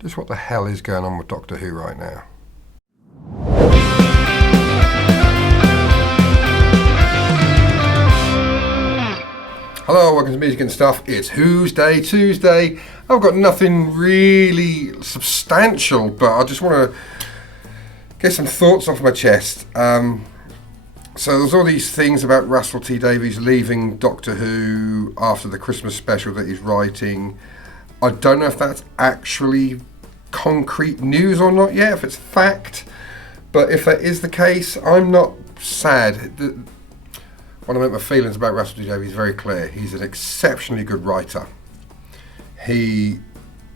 Just what the hell is going on with Doctor Who right now? Hello, welcome to Music and Stuff. It's Who's Day Tuesday. I've got nothing really substantial, but I just want to get some thoughts off my chest. So there's all these things about Russell T Davies leaving Doctor Who after the Christmas special that he's writing. I don't know if that's actually concrete news or not yet, if it's fact, but if that is the case, I'm not sad. I want to make my feelings about Russell T Davies very clear. He's an exceptionally good writer. He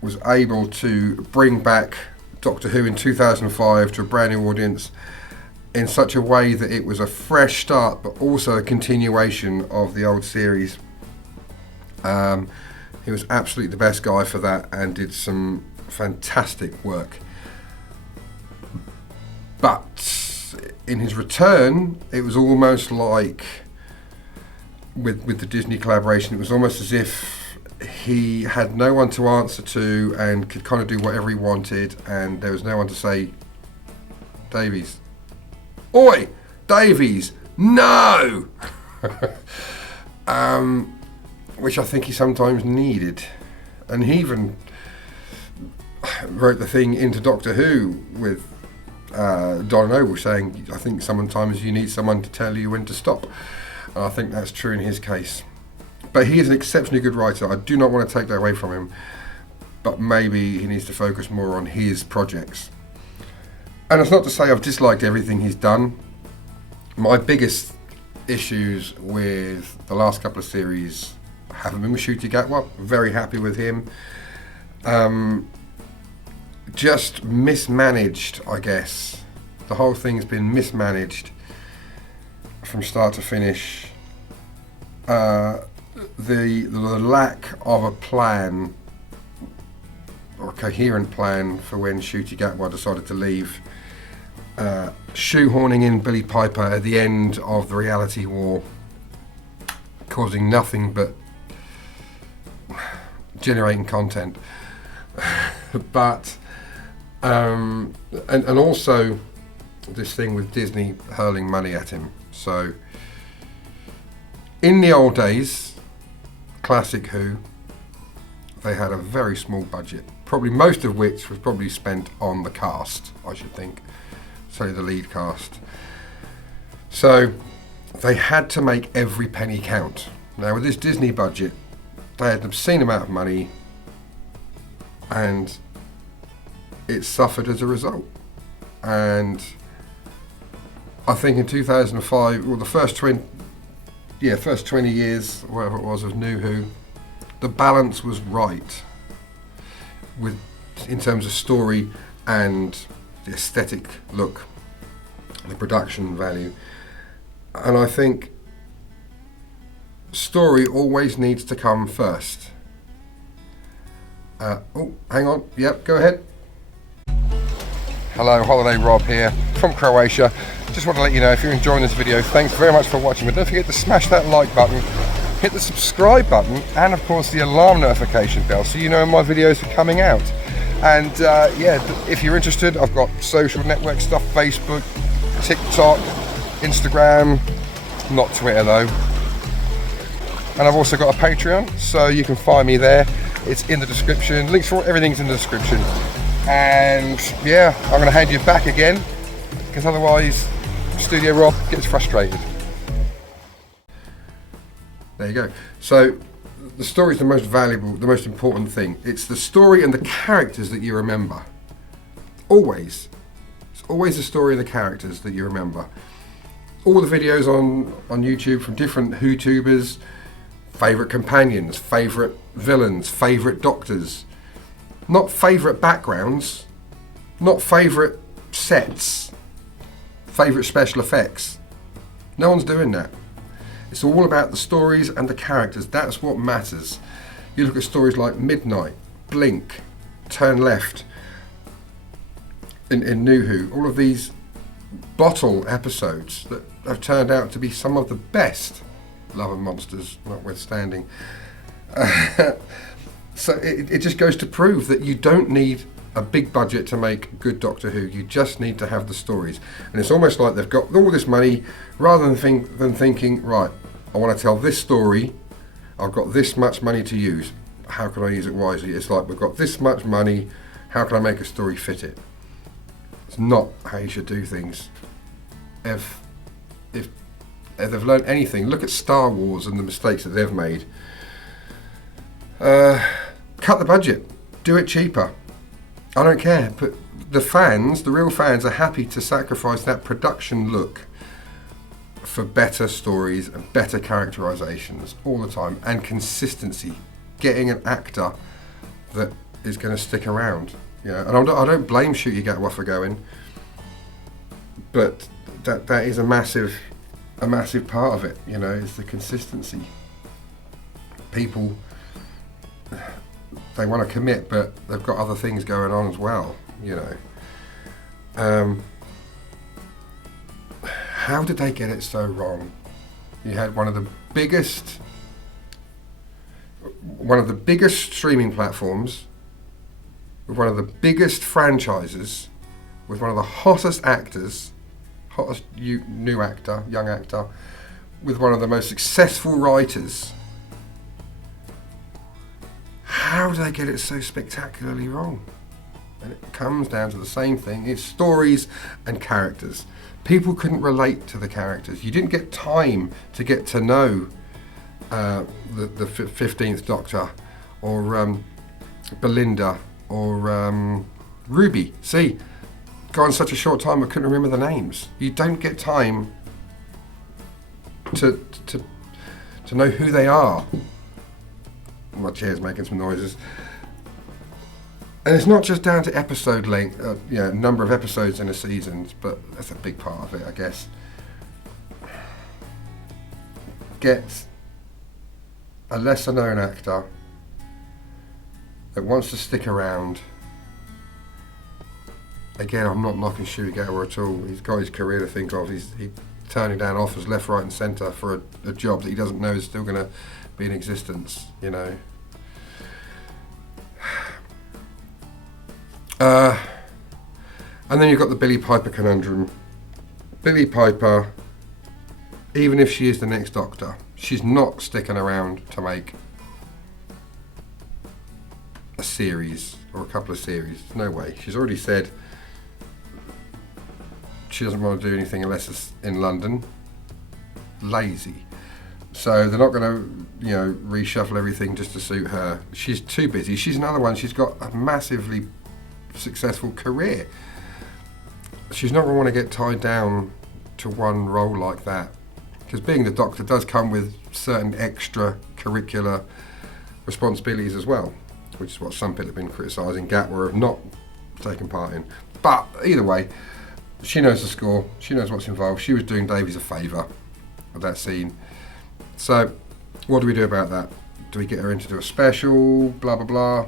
was able to bring back Doctor Who in 2005 to a brand new audience in such a way that it was a fresh start, but also a continuation of the old series. He was absolutely the best guy for that and did some fantastic work. But in his return, it was almost like, with the Disney collaboration, it was almost as if he had no one to answer to and could kind of do whatever he wanted, and there was no one to say, Davies, oi, Davies, no! Which I think he sometimes needed. And he even wrote the thing into Doctor Who with Don Noble saying, I think sometimes you need someone to tell you when to stop. And I think that's true in his case. But he is an exceptionally good writer. I do not want to take that away from him, but maybe he needs to focus more on his projects. And it's not to say I've disliked everything he's done. My biggest issues with the last couple of series haven't been with Ncuti Gatwa. Very happy with him. Just mismanaged, I guess. The whole thing's been mismanaged from start to finish. The lack of a plan, or a coherent plan, for when Ncuti Gatwa decided to leave. Shoehorning in Billy Piper at the end of the reality war, causing nothing but generating content. But and also this thing with Disney hurling money at him. So in the old days, classic Who, they had a very small budget, probably most of which was probably spent on the cast, I should think, so the lead cast. So they had to make every penny count. Now with this Disney budget, they had an obscene amount of money, and it suffered as a result. And I think in 2005, well, the first 20 years, whatever it was, of New Who, the balance was right in terms of story and the aesthetic look, the production value. And I think story always needs to come first. Oh, hang on. Yep, go ahead. Hello, Holiday Rob here from Croatia. Just want to let you know, if you're enjoying this video, thanks very much for watching, but don't forget to smash that like button, hit the subscribe button, and of course the alarm notification bell so you know when my videos are coming out. And yeah, if you're interested, I've got social network stuff, Facebook, TikTok, Instagram, not Twitter though. And I've also got a Patreon, so you can find me there. It's in the description. Links for everything's in the description. And yeah, I'm going to hand you back again, because otherwise Studio Rob gets frustrated. There you go. So the story is the most valuable, the most important thing. It's the story and the characters that you remember. Always. It's always the story and the characters that you remember. All the videos on YouTube from different Who-tubers, favourite companions, favourite villains, favourite doctors. Not favourite backgrounds, not favourite sets, favourite special effects. No one's doing that. It's all about the stories and the characters. That's what matters. You look at stories like Midnight, Blink, Turn Left, in New Who, all of these bottle episodes that have turned out to be some of the best, Love and Monsters notwithstanding. So it just goes to prove that you don't need a big budget to make good Doctor Who. You just need to have the stories. And it's almost like they've got all this money, rather than thinking, right, I want to tell this story, I've got this much money to use. How can I use it wisely? It's like, we've got this much money, how can I make a story fit it? It's not how you should do things. If they've learned anything, look at Star Wars and the mistakes that they've made. Cut the budget, do it cheaper. I don't care, but the fans, the real fans, are happy to sacrifice that production look for better stories and better characterizations all the time, and consistency. Getting an actor that is going to stick around, and I don't blame Ncuti Gatwa for going, but that is a massive part of it. Is the consistency. People, they want to commit, but they've got other things going on as well. How did they get it so wrong? You had one of the biggest streaming platforms, with one of the biggest franchises, with one of the hottest actors, young actor, with one of the most successful writers. How do they get it so spectacularly wrong? And it comes down to the same thing. It's stories and characters. People couldn't relate to the characters. You didn't get time to get to know the 15th Doctor, or Belinda, or Ruby. See, gone such a short time I couldn't remember the names. You don't get time to know who they are. My chair's making some noises. And it's not just down to episode length, number of episodes in a season, but that's a big part of it, I guess. Get a lesser known actor that wants to stick around. Again, I'm not knocking Ncuti Gatwa at all. He's got his career to think of. He's turning down offers left, right and centre for a job that he doesn't know is still going to be in existence, And then you've got the Billie Piper conundrum. Billie Piper, even if she is the next Doctor, she's not sticking around to make a series or a couple of series. No way. She's already said she doesn't want to do anything unless it's in London. Lazy. So they're not going to, reshuffle everything just to suit her. She's too busy. She's another one. She's got a massively successful career. She's not going to want to get tied down to one role like that, because being the Doctor does come with certain extracurricular responsibilities as well, which is what some people have been criticising Gatwa of not taking part in. But either way, she knows the score. She knows what's involved. She was doing Davies a favour with that scene. So what do we do about that? Do we get her in to do a special? Blah blah blah.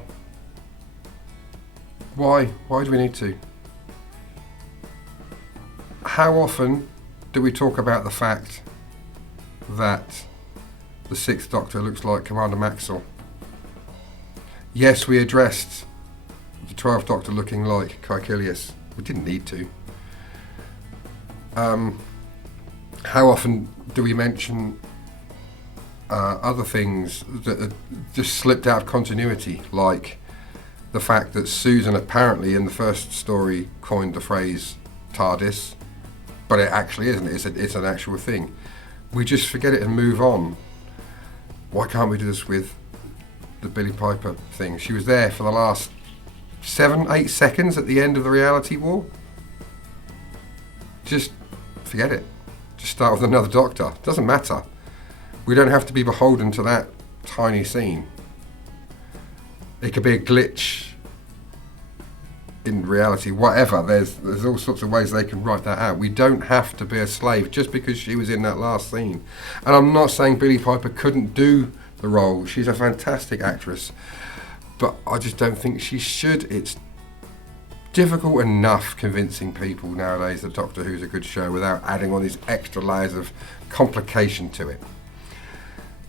Why do we need to? How often do we talk about the fact that the 6th Doctor looks like Commander Maxwell? Yes, we addressed the 12th Doctor looking like Caecilius. We didn't need to. How often do we mention other things that just slipped out of continuity, like the fact that Susan apparently in the first story coined the phrase TARDIS, but it actually isn't. It's an actual thing. We just forget it and move on. Why can't we do this with the Billie Piper thing? She was there for the last 7-8 seconds at the end of the reality war. Just forget it. Just start with another Doctor. Doesn't matter. We don't have to be beholden to that tiny scene. It could be a glitch in reality, whatever. There's all sorts of ways they can write that out. We don't have to be a slave just because she was in that last scene. And I'm not saying Billie Piper couldn't do the role. She's a fantastic actress, but I just don't think she should. It's difficult enough convincing people nowadays that Doctor Who's a good show without adding all these extra layers of complication to it.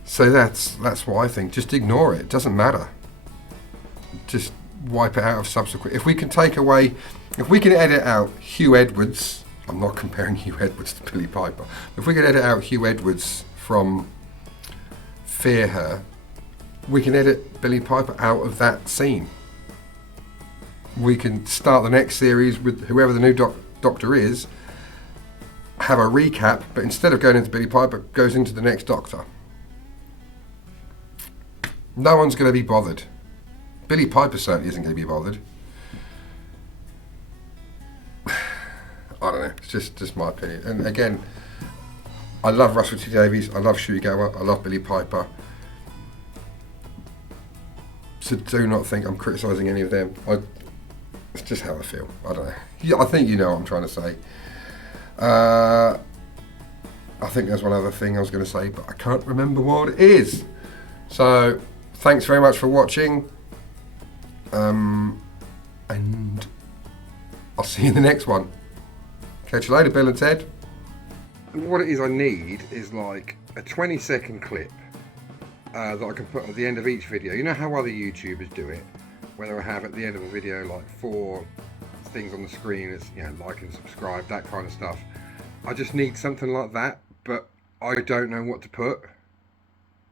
So that's what I think. Just ignore it. It doesn't matter. Just wipe it out of subsequent. If we can take away, if we can edit out Hugh Edwards, I'm not comparing Hugh Edwards to Billy Piper. If we can edit out Hugh Edwards from Fear Her, we can edit Billy Piper out of that scene. We can start the next series with whoever the new Doctor is, have a recap, but instead of going into Billy Piper, goes into the next Doctor. No one's going to be bothered. Billy Piper certainly isn't going to be bothered. I don't know, it's just my opinion. And again, I love Russell T Davies, I love Shuigawa, I love Billy Piper. So do not think I'm criticising any of them. It's just how I feel. I don't know. Yeah, I think you know what I'm trying to say. I think there's one other thing I was going to say, but I can't remember what it is. So, thanks very much for watching. And I'll see you in the next one. Catch you later, Bill and Ted. What it is I need is like a 20-second clip that I can put at the end of each video. You know how other YouTubers do it? Whether I have at the end of a video like 4 things on the screen, it's, you know, like and subscribe, that kind of stuff. I just need something like that, but I don't know what to put.